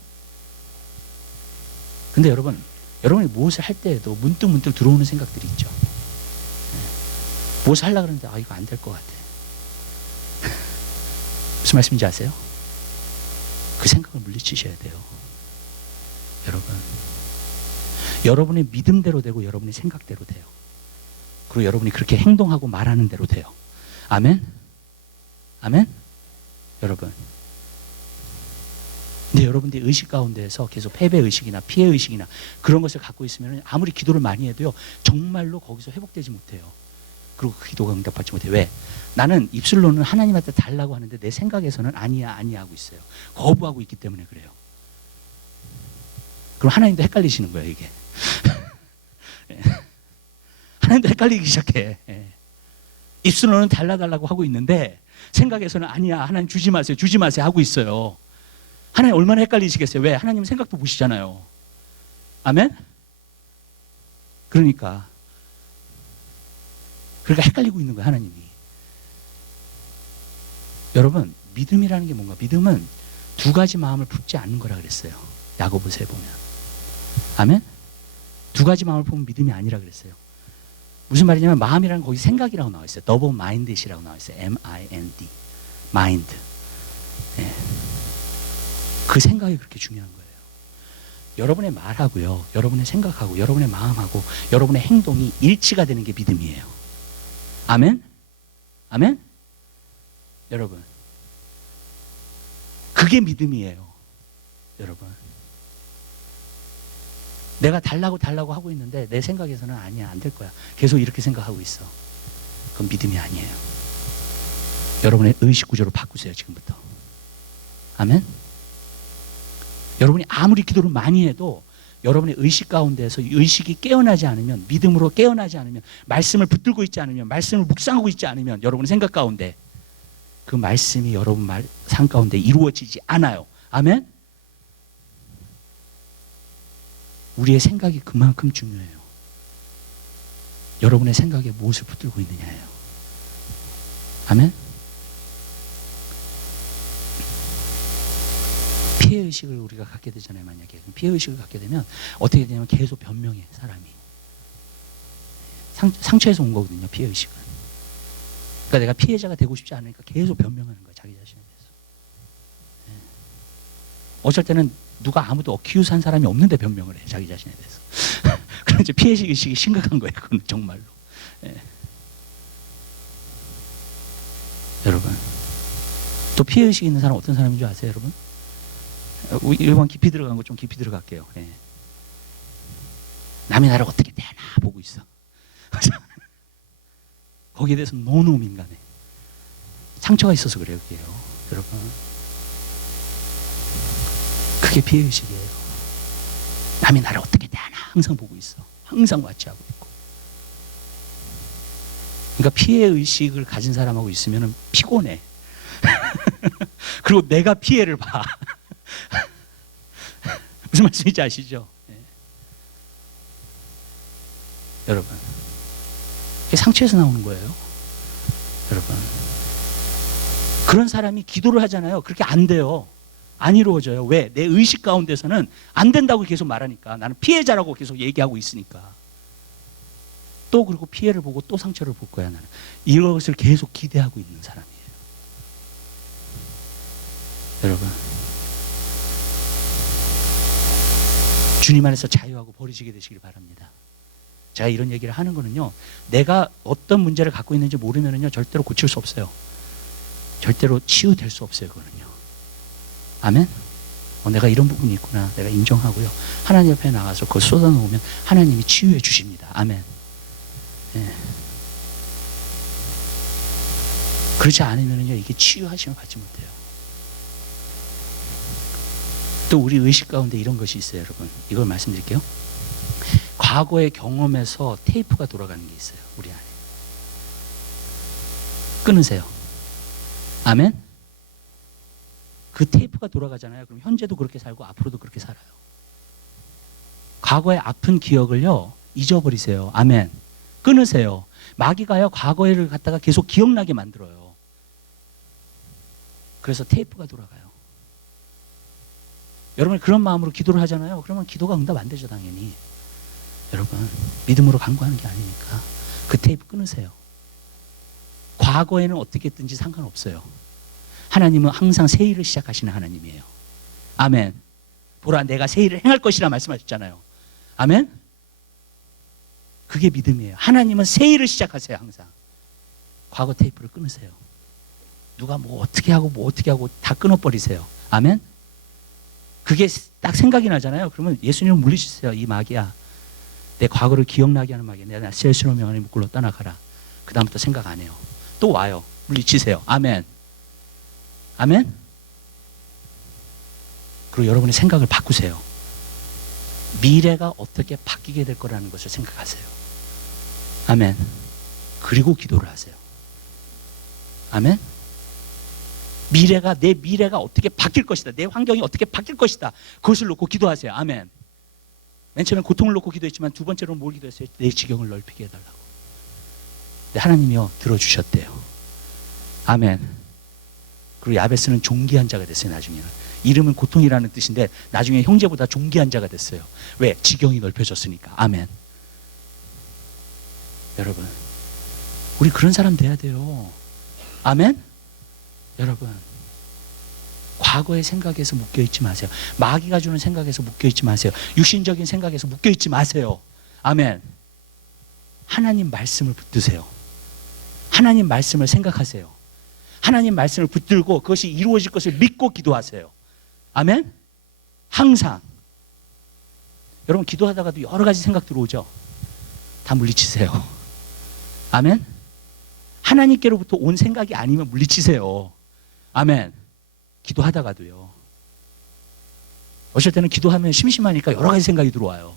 근데 여러분이 무엇을 할 때에도 문득문득 들어오는 생각들이 있죠. 무엇을 하려고 그러는데 이거 안 될 것 같아. 무슨 말씀인지 아세요? 그 생각을 물리치셔야 돼요. 여러분. 여러분의 믿음대로 되고 여러분의 생각대로 돼요. 그리고 여러분이 그렇게 행동하고 말하는 대로 돼요. 아멘? 아멘? 여러분. 근데 여러분들이 의식 가운데에서 계속 패배의식이나 피해의식이나 그런 것을 갖고 있으면 아무리 기도를 많이 해도요. 정말로 거기서 회복되지 못해요. 그리고 그 기도가 응답받지 못해요. 왜? 나는 입술로는 하나님한테 달라고 하는데 내 생각에서는 아니야 하고 있어요. 거부하고 있기 때문에 그래요. 그럼 하나님도 헷갈리시는 거예요. 이게. 하나님도 헷갈리기 시작해. 입술로는 달라고 하고 있는데 생각에서는 아니야. 하나님 주지 마세요 하고 있어요. 하나님 얼마나 헷갈리시겠어요. 왜? 하나님은 생각도 보시잖아요. 아멘? 그러니까 헷갈리고 있는 거예요. 하나님이. 여러분 믿음이라는 게 뭔가? 믿음은 두 가지 마음을 품지 않는 거라 그랬어요. 야고보서에 보면. 아멘? 두 가지 마음을 품으면 믿음이 아니라 그랬어요. 무슨 말이냐면 마음이라는 거기 생각이라고 나와 있어요. double minded이라고 나와 있어요. M-I-N-D. mind. 예. 그 생각이 그렇게 중요한 거예요. 여러분의 말하고요. 여러분의 생각하고 여러분의 마음하고 여러분의 행동이 일치가 되는 게 믿음이에요. 아멘? 아멘? 여러분. 그게 믿음이에요. 여러분. 내가 달라고 하고 있는데 내 생각에서는 아니야. 안 될 거야. 계속 이렇게 생각하고 있어. 그건 믿음이 아니에요. 여러분의 의식 구조를 바꾸세요. 지금부터. 아멘? 여러분이 아무리 기도를 많이 해도 여러분의 의식 가운데에서 의식이 깨어나지 않으면, 믿음으로 깨어나지 않으면, 말씀을 붙들고 있지 않으면, 말씀을 묵상하고 있지 않으면 여러분의 생각 가운데 그 말씀이 여러분 삶 가운데 이루어지지 않아요. 아멘? 우리의 생각이 그만큼 중요해요. 여러분의 생각에 무엇을 붙들고 있느냐예요. 아멘? 피해의식을 우리가 갖게 되잖아요. 만약에 피해의식을 갖게 되면 어떻게 되냐면 계속 변명해 사람이. 상처에서 온 거거든요. 피해의식은. 그러니까 내가 피해자가 되고 싶지 않으니까 계속 변명하는 거야. 자기 자신에 대해서. 네. 어쩔 때는 누가 아무도 어키우스 한 사람이 없는데 변명을 해. 자기 자신에 대해서. 그럼 이제 피해의식이 심각한 거예요. 그건 정말로. 네. 여러분, 또 피해의식 있는 사람 어떤 사람인 줄 아세요, 여러분? 이번 깊이 들어간 거 좀 깊이 들어갈게요. 예. 남이 나를 어떻게 대하나 보고 있어. 거기에 대해서 너무 민감해. 상처가 있어서 그래요, 그게요. 여러분, 그게 피해의식이에요. 남이 나를 어떻게 대하나 항상 보고 있어. 항상 와치하고 있고. 그러니까 피해의식을 가진 사람하고 있으면 피곤해. 그리고 내가 피해를 봐. 무슨 말씀인지 아시죠? 네. 여러분, 그게 상처에서 나오는 거예요. 여러분, 그런 사람이 기도를 하잖아요. 그렇게 안 돼요. 안 이루어져요. 왜? 내 의식 가운데서는 안 된다고 계속 말하니까. 나는 피해자라고 계속 얘기하고 있으니까. 또 그리고 피해를 보고 또 상처를 볼 거야, 나는. 이것을 계속 기대하고 있는 사람이에요. 여러분, 주님 안에서 자유하고 버리시게 되시길 바랍니다. 제가 이런 얘기를 하는 거는요, 내가 어떤 문제를 갖고 있는지 모르면은요, 절대로 고칠 수 없어요. 절대로 치유될 수 없어요, 그거는요. 아멘? 내가 이런 부분이 있구나. 내가 인정하고요. 하나님 옆에 나가서 그걸 쏟아놓으면 하나님이 치유해 주십니다. 아멘. 예. 그렇지 않으면은요, 이게 치유하심을 받지 못해요. 또 우리 의식 가운데 이런 것이 있어요, 여러분. 이걸 말씀드릴게요. 과거의 경험에서 테이프가 돌아가는 게 있어요, 우리 안에. 끊으세요. 아멘? 그 테이프가 돌아가잖아요. 그럼 현재도 그렇게 살고 앞으로도 그렇게 살아요. 과거의 아픈 기억을요, 잊어버리세요. 아멘. 끊으세요. 마귀가요, 과거를 갖다가 계속 기억나게 만들어요. 그래서 테이프가 돌아가요. 여러분, 그런 마음으로 기도를 하잖아요. 그러면 기도가 응답 안 되죠, 당연히. 여러분, 믿음으로 간구하는 게 아니니까 그 테이프 끊으세요. 과거에는 어떻게 했든지 상관없어요. 하나님은 항상 새 일을 시작하시는 하나님이에요. 아멘. 보라, 내가 새 일을 행할 것이라 말씀하셨잖아요. 아멘. 그게 믿음이에요. 하나님은 새 일을 시작하세요, 항상. 과거 테이프를 끊으세요. 누가 뭐 어떻게 하고 다 끊어버리세요. 아멘. 그게 딱 생각이 나잖아요. 그러면 예수님을 물리치세요. 이 마귀야, 내 과거를 기억나게 하는 마귀야. 내가 셀수로 명하니 묶을로 떠나가라. 그 다음부터 생각 안 해요. 또 와요. 물리치세요. 아멘. 아멘. 그리고 여러분의 생각을 바꾸세요. 미래가 어떻게 바뀌게 될 거라는 것을 생각하세요. 아멘. 그리고 기도를 하세요. 아멘. 내 미래가 어떻게 바뀔 것이다. 내 환경이 어떻게 바뀔 것이다. 그것을 놓고 기도하세요. 아멘. 맨 처음에 고통을 놓고 기도했지만 두 번째로는 뭘 기도했어요? 내 지경을 넓히게 해달라고. 근데 하나님이요, 들어주셨대요. 아멘. 그리고 야베스는 존귀한 자가 됐어요. 나중에는. 이름은 고통이라는 뜻인데 나중에 형제보다 존귀한 자가 됐어요. 왜? 지경이 넓혀졌으니까. 아멘. 여러분, 우리 그런 사람 돼야 돼요. 아멘. 여러분, 과거의 생각에서 묶여있지 마세요. 마귀가 주는 생각에서 묶여있지 마세요. 육신적인 생각에서 묶여있지 마세요. 아멘. 하나님 말씀을 붙드세요. 하나님 말씀을 생각하세요. 하나님 말씀을 붙들고 그것이 이루어질 것을 믿고 기도하세요. 아멘. 항상. 여러분, 기도하다가도 여러 가지 생각 들어오죠. 다 물리치세요. 아멘. 하나님께로부터 온 생각이 아니면 물리치세요. 아멘. 기도하다가도요. 어쩔 때는 기도하면 심심하니까 여러 가지 생각이 들어와요.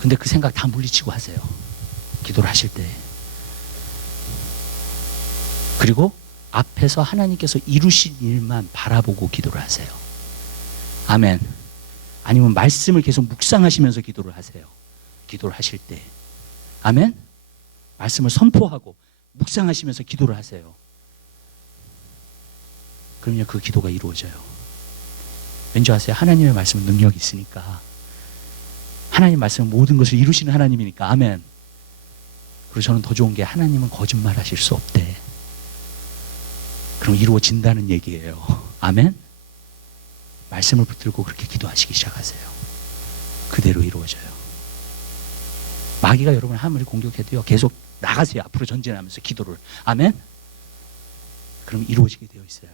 근데 그 생각 다 물리치고 하세요. 기도를 하실 때. 그리고 앞에서 하나님께서 이루신 일만 바라보고 기도를 하세요. 아멘. 아니면 말씀을 계속 묵상하시면서 기도를 하세요. 기도를 하실 때. 아멘. 말씀을 선포하고 묵상하시면서 기도를 하세요. 그러면 그 기도가 이루어져요. 왠지 아세요? 하나님의 말씀은 능력이 있으니까. 하나님 말씀은 모든 것을 이루시는 하나님이니까. 아멘. 그리고 저는 더 좋은 게 하나님은 거짓말 하실 수 없대. 그럼 이루어진다는 얘기예요. 아멘. 말씀을 붙들고 그렇게 기도하시기 시작하세요. 그대로 이루어져요. 마귀가 여러분을 아무리 공격해도요, 계속 나가세요. 앞으로 전진하면서 기도를. 아멘. 그럼 이루어지게 되어 있어요.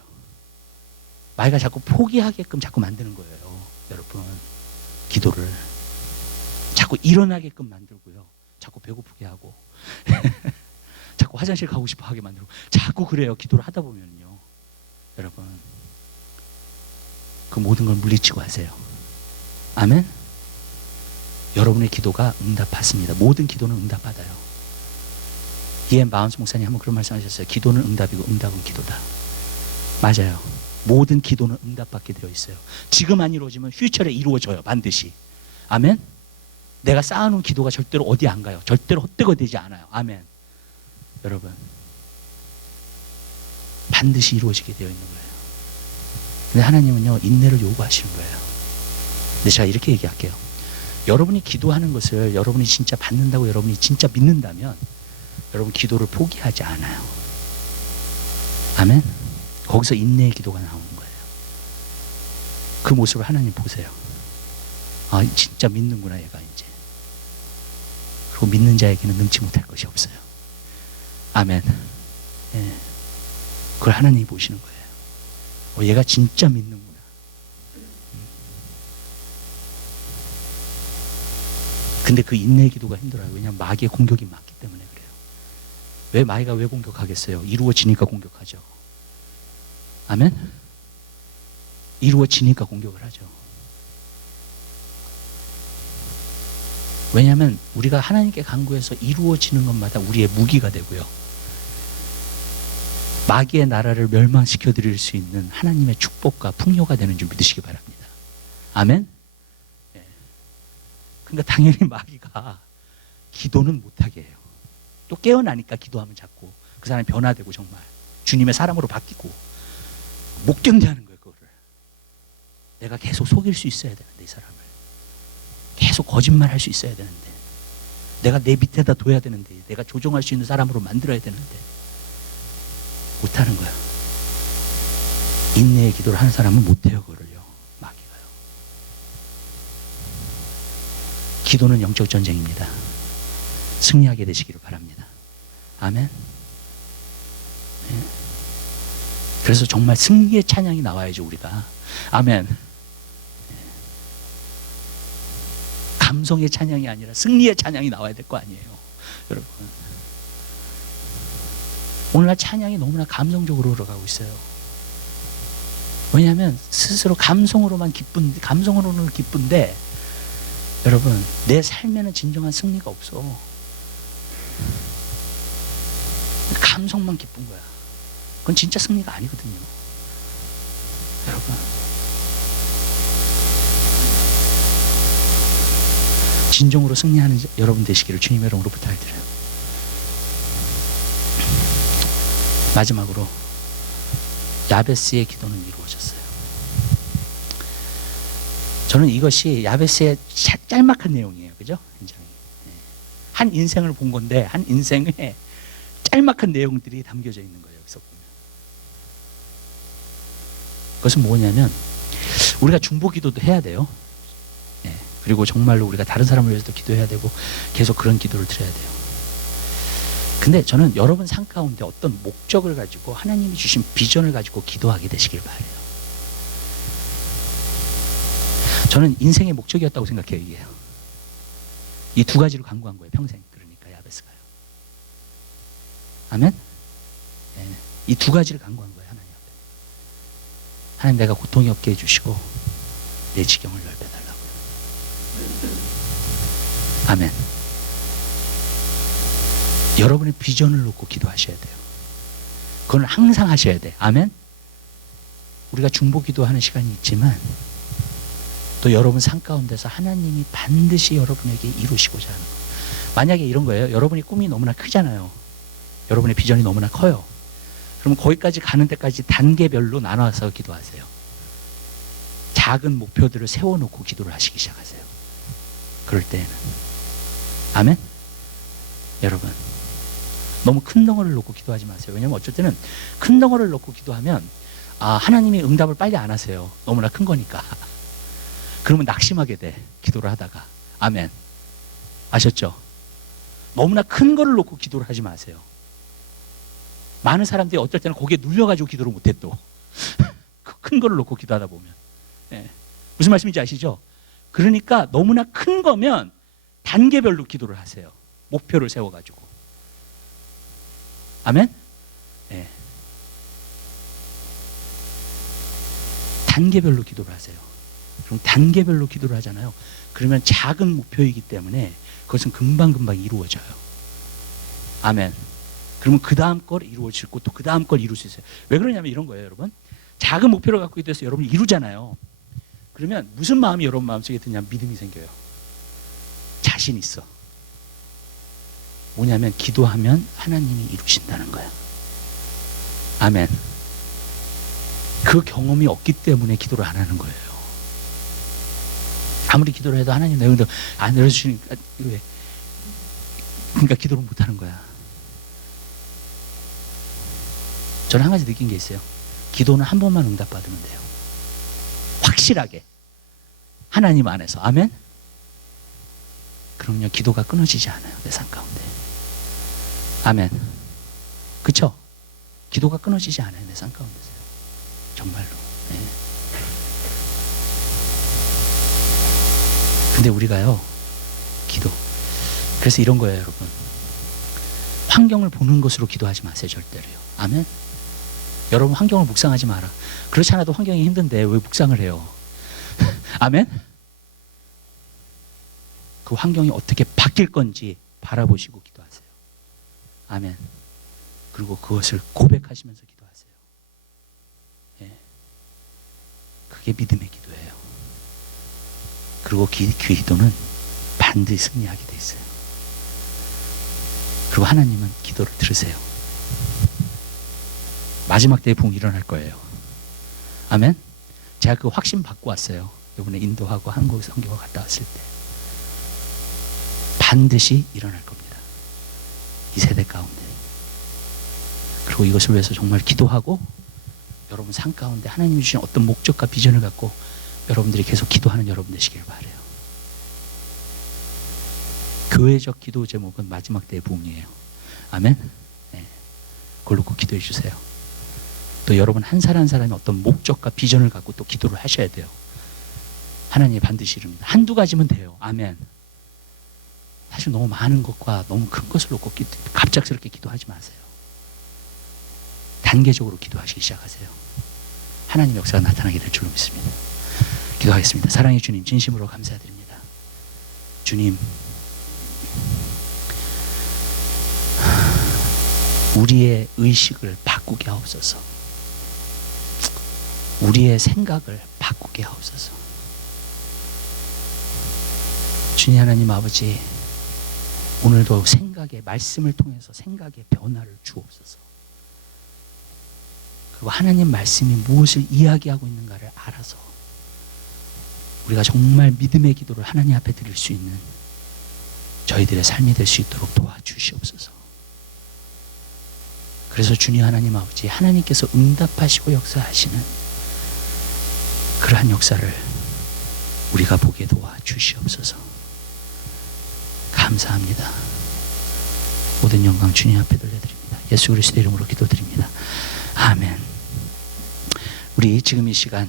마귀가 자꾸 포기하게끔 자꾸 만드는 거예요. 여러분, 기도를 자꾸 일어나게끔 만들고요, 자꾸 배고프게 하고 자꾸 화장실 가고 싶어 하게 만들고, 자꾸 그래요. 기도를 하다 보면요, 여러분, 그 모든 걸 물리치고 하세요. 아멘. 여러분의 기도가 응답받습니다. 모든 기도는 응답받아요. 이엔 마운스 목사님 한번 그런 말씀 하셨어요. 기도는 응답이고 응답은 기도다. 맞아요. 모든 기도는 응답받게 되어 있어요. 지금 안 이루어지면 퓨처에 이루어져요. 반드시. 아멘. 내가 쌓아놓은 기도가 절대로 어디 안 가요. 절대로 헛되고 되지 않아요. 아멘. 여러분, 반드시 이루어지게 되어 있는 거예요. 근데 하나님은요, 인내를 요구하시는 거예요. 근데 제가 이렇게 얘기할게요. 여러분이 기도하는 것을 여러분이 진짜 받는다고 여러분이 진짜 믿는다면 여러분 기도를 포기하지 않아요. 아멘. 거기서 인내의 기도가 나오는 거예요. 그 모습을 하나님 보세요. 아, 진짜 믿는구나 얘가 이제. 그리고 믿는 자에게는 능치 못할 것이 없어요. 아멘. 예. 그걸 하나님이 보시는 거예요. 얘가 진짜 믿는구나. 근데 그 인내의 기도가 힘들어요. 왜냐하면 마귀의 공격이 많기 때문에 그래요. 왜 마귀가 왜 공격하겠어요? 이루어지니까 공격하죠. 아멘? 이루어지니까 공격을 하죠. 왜냐하면 우리가 하나님께 간구해서 이루어지는 것마다 우리의 무기가 되고요, 마귀의 나라를 멸망시켜 드릴 수 있는 하나님의 축복과 풍요가 되는 줄 믿으시기 바랍니다. 아멘? 예. 그러니까 당연히 마귀가 기도는 못하게 해요. 또 깨어나니까 기도하면 자꾸 그 사람이 변화되고 정말 주님의 사람으로 바뀌고 못 견뎌하는 거예요. 그거를 내가 계속 속일 수 있어야 되는데, 이 사람을 계속 거짓말할 수 있어야 되는데, 내가 내 밑에다 둬야 되는데, 내가 조종할 수 있는 사람으로 만들어야 되는데 못하는 거야. 인내의 기도를 하는 사람은 못해요. 그거를요, 마귀가요. 기도는 영적 전쟁입니다. 승리하게 되시기를 바랍니다. 아멘. 네. 그래서 정말 승리의 찬양이 나와야죠, 우리가. 아멘. 감성의 찬양이 아니라 승리의 찬양이 나와야 될 거 아니에요, 여러분. 오늘날 찬양이 너무나 감성적으로 흘러가고 있어요. 왜냐하면 스스로 감성으로는 기쁜데 여러분, 내 삶에는 진정한 승리가 없어. 감성만 기쁜 거야. 그건 진짜 승리가 아니거든요, 여러분. 진정으로 승리하는 여러분 되시기를 주님의 이름으로 부탁드려요. 마지막으로 야베스의 기도는 이루어졌어요. 저는 이것이 야베스의 짤막한 내용이에요. 그죠? 굉장히. 한 인생을 본 건데, 한 인생에 짤막한 내용들이 담겨져 있는 거예요. 여기서 보면. 그것은 뭐냐면, 우리가 중보 기도도 해야 돼요. 그리고 정말로 우리가 다른 사람을 위해서도 기도해야 되고 계속 그런 기도를 드려야 돼요. 근데 저는 여러분 삶 가운데 어떤 목적을 가지고 하나님이 주신 비전을 가지고 기도하게 되시길 바라요. 저는 인생의 목적이었다고 생각해요. 이게요. 이 두 가지로 간구한 거예요, 평생. 그러니까 야베스가요. 아멘? 네. 이 두 가지를 간구한 거예요, 하나님 앞에. 하나님, 내가 고통이 없게 해주시고 내 지경을 넓혀달라고요. 아멘. 여러분의 비전을 놓고 기도하셔야 돼요. 그건 항상 하셔야 돼. 아멘. 우리가 중보 기도하는 시간이 있지만 또 여러분 삶 가운데서 하나님이 반드시 여러분에게 이루시고자 하는 거. 만약에 이런 거예요. 여러분이 꿈이 너무나 크잖아요. 여러분의 비전이 너무나 커요. 그럼 거기까지 가는 데까지 단계별로 나눠서 기도하세요. 작은 목표들을 세워놓고 기도를 하시기 시작하세요. 그럴 때에는. 아멘? 여러분, 너무 큰 덩어리를 놓고 기도하지 마세요. 왜냐하면 어쩔 때는 큰 덩어리를 놓고 기도하면 하나님이 응답을 빨리 안 하세요. 너무나 큰 거니까. 그러면 낙심하게 돼, 기도를 하다가. 아멘. 아셨죠? 너무나 큰 거를 놓고 기도를 하지 마세요. 많은 사람들이 어떨 때는 거기에 눌려가지고 기도를 못해 또. 큰 거를 놓고 기도하다 보면. 예. 무슨 말씀인지 아시죠? 그러니까 너무나 큰 거면 단계별로 기도를 하세요. 목표를 세워가지고. 아멘? 예. 단계별로 기도를 하세요. 그럼 단계별로 기도를 하잖아요. 그러면 작은 목표이기 때문에 그것은 금방금방 이루어져요. 아멘. 그러면 그 다음 걸 이루어지고 또 그 다음 걸 이룰 수 있어요. 왜 그러냐면 이런 거예요, 여러분. 작은 목표를 갖고 있어서 여러분이 이루잖아요. 그러면 무슨 마음이 여러분 마음속에 드냐면 믿음이 생겨요. 자신 있어. 뭐냐면 기도하면 하나님이 이루신다는 거야. 아멘. 그 경험이 없기 때문에 기도를 안 하는 거예요. 아무리 기도를 해도 하나님 내 응답 안 들어주시니까 왜? 그러니까 기도를 못 하는 거야. 저는 한 가지 느낀 게 있어요. 기도는 한 번만 응답받으면 돼요. 확실하게. 하나님 안에서. 아멘? 그럼요, 기도가 끊어지지 않아요. 내 삶 가운데. 아멘. 그쵸? 기도가 끊어지지 않아요. 내 삶 가운데서요. 정말로. 네. 근데 우리가요, 기도. 그래서 이런 거예요, 여러분. 환경을 보는 것으로 기도하지 마세요, 절대로요. 아멘? 여러분, 환경을 묵상하지 마라. 그렇지 않아도 환경이 힘든데 왜 묵상을 해요? 아멘? 그 환경이 어떻게 바뀔 건지 바라보시고 기도하세요. 아멘. 그리고 그것을 고백하시면서 기도하세요. 예. 그게 믿음의 기도예요. 그리고 기도는 반드시 승리하게 돼 있어요. 그리고 하나님은 기도를 들으세요. 마지막 때의 부흥이 일어날 거예요. 아멘. 제가 그 확신 받고 왔어요. 이번에 인도하고 한국 선교가 갔다 왔을 때 반드시 일어날 겁니다. 이 세대 가운데. 그리고 이것을 위해서 정말 기도하고 여러분 삶 가운데 하나님이 주신 어떤 목적과 비전을 갖고 여러분들이 계속 기도하는 여러분 되시길 바라요. 교회적 기도 제목은 마지막 때의 부흥이에요. 아멘. 네. 그걸 놓고 기도해 주세요. 또 여러분 한 사람 한 사람이 어떤 목적과 비전을 갖고 또 기도를 하셔야 돼요. 하나님이 반드시 이룹니다. 한두 가지면 돼요. 아멘. 사실 너무 많은 것과 너무 큰 것을 놓고 갑작스럽게 기도하지 마세요. 단계적으로 기도하시기 시작하세요. 하나님의 역사가 나타나게 될 줄로 믿습니다. 기도하겠습니다. 사랑의 주님, 진심으로 감사드립니다. 주님, 우리의 의식을 바꾸게 하옵소서. 우리의 생각을 바꾸게 하옵소서. 주님 하나님 아버지, 오늘도 생각의 말씀을 통해서 생각의 변화를 주옵소서. 그리고 하나님 말씀이 무엇을 이야기하고 있는가를 알아서 우리가 정말 믿음의 기도를 하나님 앞에 드릴 수 있는 저희들의 삶이 될 수 있도록 도와주시옵소서. 그래서 주님 하나님 아버지, 하나님께서 응답하시고 역사하시는 그러한 역사를 우리가 보게 도와주시옵소서. 감사합니다. 모든 영광 주님 앞에 돌려드립니다. 예수 그리스도의 이름으로 기도드립니다. 아멘. 우리 지금 이 시간